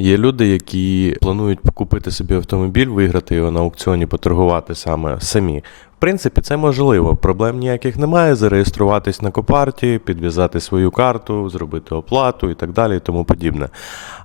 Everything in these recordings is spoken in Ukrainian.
Є люди, які планують купити собі автомобіль, виграти його на аукціоні, поторгувати саме самі. В принципі, це можливо. Проблем ніяких немає. Зареєструватись на Копарті, підв'язати свою карту, зробити оплату і так далі, і тому подібне.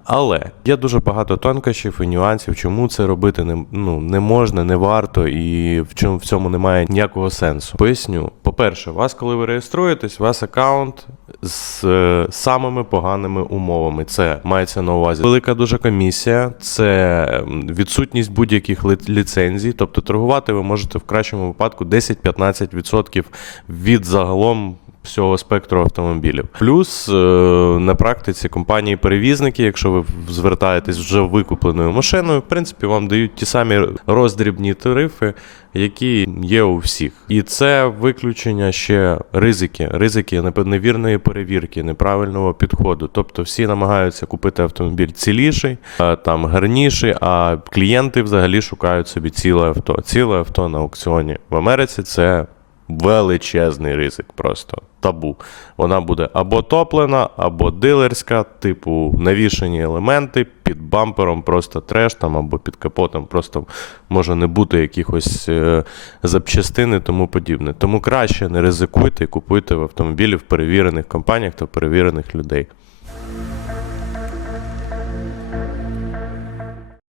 Але є дуже багато тонкощів і нюансів, чому це робити не, ну, не можна, не варто і в чому в цьому немає ніякого сенсу. Поясню. По-перше, вас, коли ви реєструєтесь, у вас аккаунт з е, самими поганими умовами. Це мається на увазі велика дуже комісія, це відсутність будь-яких ліцензій. Тобто торгувати ви можете в кращому випадку 10-15% від загалом. Всього спектру автомобілів. Плюс е, на практиці компанії-перевізники, якщо ви звертаєтесь вже викупленою машиною, в принципі, вам дають ті самі роздрібні тарифи, які є у всіх. І це виключення ще ризики, ризики невірної перевірки, неправильного підходу. Тобто всі намагаються купити автомобіль ціліший, е, там гарніший, а клієнти взагалі шукають собі ціле авто. Ціле авто на аукціоні. В Америці це величезний ризик просто табу. Вона буде або топлена, або дилерська, типу навішані елементи під бампером, просто треш там, або під капотом, просто може не бути якихось е, запчастин і тому подібне. Тому краще не ризикуйте і купуйте в автомобілі в перевірених компаніях та перевірених людей.